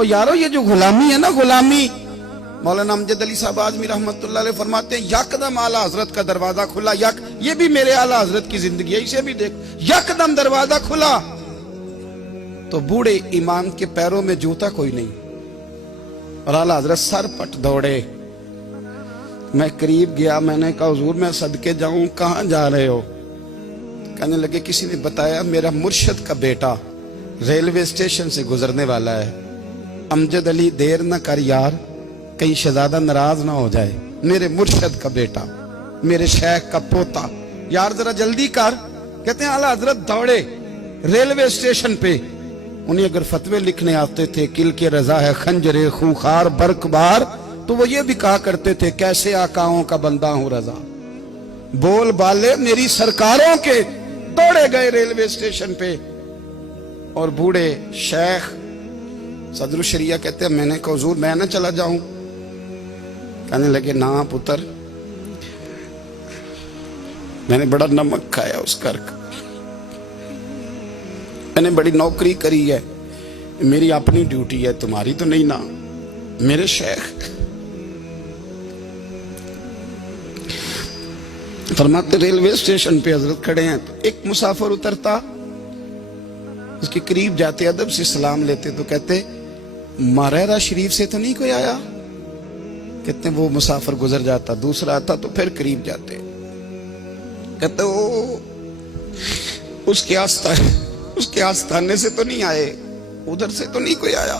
اور یارو یہ جو غلامی ہے نا غلامی، مولانا امجد علی صاحب اعظمی رحمت اللہ علیہ فرماتے ہیں یکدم اعلیٰ حضرت کا دروازہ کھلا، یہ بھی میرے اعلیٰ حضرت کی زندگی ہے، اسے بھی دیکھ، یکدم دروازہ کھلا تو بوڑھے امام کے پیروں میں جوتا کوئی نہیں، اور اعلیٰ حضرت سر پٹ دوڑے۔ میں قریب گیا، میں نے کہا حضور میں صدقے جاؤں، کہاں جا رہے ہو؟ کہنے لگے کسی نے بتایا میرا مرشد کا بیٹا ریلوے اسٹیشن سے گزرنے والا ہے، امجد علی دیر نہ کر یار، کہیں شہزادہ ناراض نہ ہو جائے، میرے مرشد کا بیٹا، میرے شیخ کا پوتا، یار ذرا جلدی کر۔ کہتے ہیں اعلیٰ حضرت دوڑے ریلوے اسٹیشن پہ، انہیں اگر فتوے لکھنے آتے تھے کل کے رضا ہے خنجر خونخوار برق بار، تو وہ یہ بھی کہا کرتے تھے کیسے آقاؤں کا بندہ ہوں رضا، بول بالے میری سرکاروں کے۔ دوڑے گئے ریلوے اسٹیشن پہ، اور بوڑھے شیخ صدر الشریعہ کہتے ہیں میں نے کہا حضور میں نہ چلا جاؤں؟ کہنے لگے نا پتر، میں نے بڑا نمک کھایا اس گھر کا، میں نے بڑی نوکری کری ہے، میری اپنی ڈیوٹی ہے، تمہاری تو نہیں نا۔ میرے شیخ فرماتے ریلوے اسٹیشن پہ حضرت کھڑے ہیں تو ایک مسافر اترتا، اس کے قریب جاتے ادب سے سلام لیتے تو کہتے ماریرا شریف سے تو نہیں کوئی آیا؟ کہتے ہیں وہ مسافر گزر جاتا، دوسرا آتا تو پھر قریب جاتے، کہتے وہ اس کے آستانے سے تو نہیں آئے، ادھر سے تو نہیں کوئی آیا۔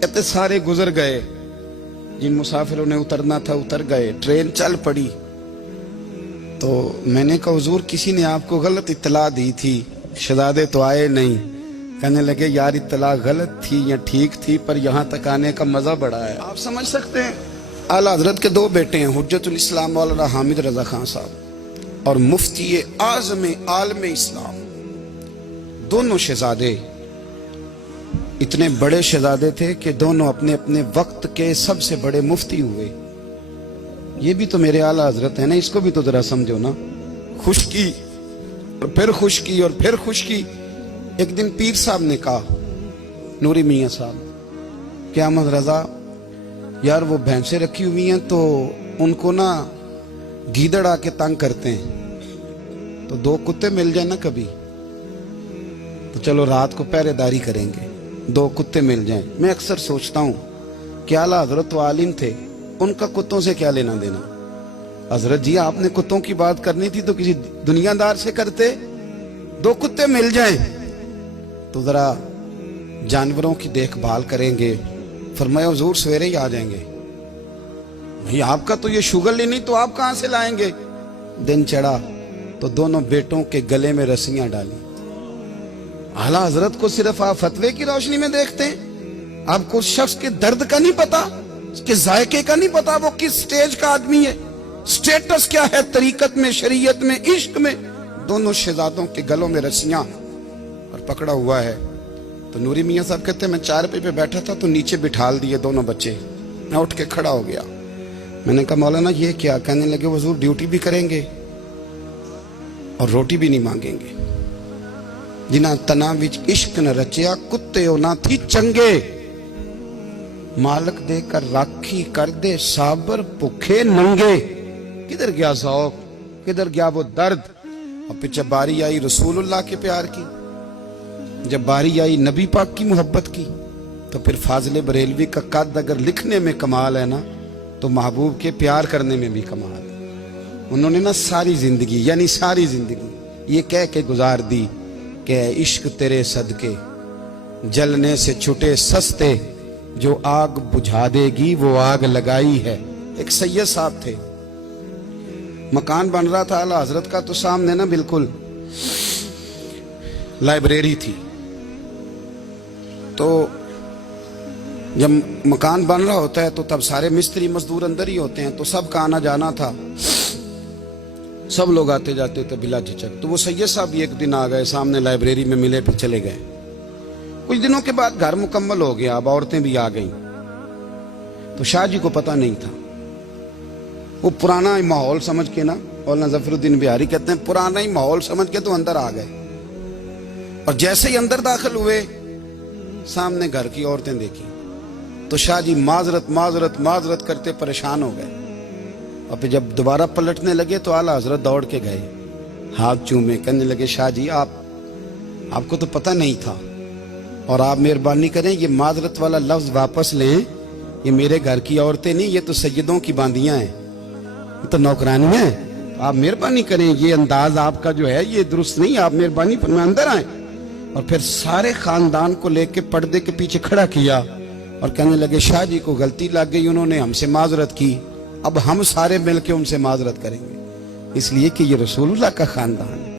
کہتے سارے گزر گئے، جن مسافروں نے اترنا تھا اتر گئے، ٹرین چل پڑی۔ تو میں نے کہا حضور کسی نے آپ کو غلط اطلاع دی تھی، شہزادے تو آئے نہیں۔ کہنے لگے یار اطلاع غلط تھی یا ٹھیک تھی، پر یہاں تک آنے کا مزہ بڑا ہے۔ آپ سمجھ سکتے ہیں اعلیٰ حضرت کے دو بیٹے ہیں، حجت الاسلام مولانا حامد رضا خان صاحب اور مفتی اعظم عالم اسلام، دونوں شہزادے اتنے بڑے شہزادے تھے کہ دونوں اپنے اپنے وقت کے سب سے بڑے مفتی ہوئے۔ یہ بھی تو میرے اعلیٰ حضرت ہیں نا، اس کو بھی تو ذرا سمجھو نا۔ خشکی اور پھر خشکی اور پھر خشکی۔ ایک دن پیر صاحب نے کہا، نوری میاں صاحب، کہ احمد رضا یار وہ بھینسیں رکھی ہوئی ہیں تو ان کو نا گیدڑ آ کے تنگ کرتے ہیں، تو دو کتے مل جائیں نا کبھی تو چلو رات کو پہرے داری کریں گے، دو کتے مل جائیں۔ میں اکثر سوچتا ہوں کہ اعلیٰ حضرت و عالم تھے، ان کا کتوں سے کیا لینا دینا؟ حضرت جی آپ نے کتوں کی بات کرنی تھی تو کسی دنیا دار سے کرتے، دو کتے مل جائیں تو ذرا جانوروں کی دیکھ بھال کریں گے۔ فرمایا حضور سویرے ہی آ جائیں گے۔ بھئی آپ کا تو یہ شوگر لی نہیں تو آپ کہاں سے لائیں گے؟ دن چڑھا تو دونوں بیٹوں کے گلے میں رسیاں ڈالی۔ اعلیٰ حضرت کو صرف آپ فتوے کی روشنی میں دیکھتے ہیں، آپ کو اس شخص کے درد کا نہیں پتا، اس کے ذائقے کا نہیں پتا، وہ کس سٹیج کا آدمی ہے، سٹیٹس کیا ہے طریقت میں، شریعت میں، عشق میں۔ دونوں شہزادوں کے گلوں میں رسیاں اور پکڑا ہوا ہے۔ تو نوری میاں صاحب کہتے ہیں میں چارپائی پہ بیٹھا تھا تو نیچے بٹھال دیے دونوں بچے، میں اٹھ کے کھڑا ہو گیا۔ میں نے کہا مولانا یہ کیا؟ کہنے لگے حضور ڈیوٹی بھی کریں گے اور روٹی بھی نہیں مانگیں گے۔ جنہاں تنا وچ عشق نہ رچیا، کتے ہو نہ تھی چنگے، مالک دے کر راکھی کر دے صابر بھوکے ننگے۔ کدھر گیا ذوق، کدھر گیا وہ درد؟ اور پھر جب باری آئی رسول اللہ کے پیار کی، جب باری آئی نبی پاک کی محبت کی، تو پھر فاضل بریلوی کا قد اگر لکھنے میں کمال ہے نا تو محبوب کے پیار کرنے میں بھی کمال ہے۔ انہوں نے نا ساری زندگی یعنی ساری زندگی یہ کہہ کے گزار دی کہ اے عشق تیرے صدقے جلنے سے چھٹے سستے، جو آگ بجھا دے گی وہ آگ لگائی ہے۔ ایک سید صاحب تھے، مکان بن رہا تھا اعلیٰ حضرت کا، تو سامنے نا بالکل لائبریری تھی۔ تو جب مکان بن رہا ہوتا ہے تو تب سارے مستری مزدور اندر ہی ہوتے ہیں، تو سب کا آنا جانا تھا، سب لوگ آتے جاتے تھے بلا جھجک۔ تو وہ سید صاحب بھی ایک دن آ گئے، سامنے لائبریری میں ملے، پھر چلے گئے۔ کچھ دنوں کے بعد گھر مکمل ہو گیا، اب عورتیں بھی آ گئیں، تو شاہ جی کو پتہ نہیں تھا۔ وہ پرانا ہی ماحول سمجھ کے نا، مولانا ظفر الدین بہاری کہتے ہیں پرانا ہی ماحول سمجھ کے تو اندر آ گئے، اور جیسے ہی اندر داخل ہوئے سامنے گھر کی عورتیں دیکھی تو شاہ جی معذرت معذرت معذرت کرتے پریشان ہو گئے، اور پھر جب دوبارہ پلٹنے لگے تو اعلیٰ حضرت دوڑ کے گئے، ہاتھ چومے، کہنے لگے شاہ جی آپ کو تو پتہ نہیں تھا، اور آپ مہربانی کریں یہ معذرت والا لفظ واپس لیں، یہ میرے گھر کی عورتیں نہیں، یہ تو سیدوں کی باندیاں ہیں، یہ تو نوکرانیاں ہیں، آپ مہربانی کریں، یہ انداز آپ کا جو ہے یہ درست نہیں، آپ مہربانی فرمائیں اندر آئیں۔ اور پھر سارے خاندان کو لے کے پردے کے پیچھے کھڑا کیا اور کہنے لگے شاہ جی کو غلطی لگ گئی، انہوں نے ہم سے معذرت کی، اب ہم سارے مل کے ان سے معذرت کریں گے، اس لیے کہ یہ رسول اللہ کا خاندان ہے۔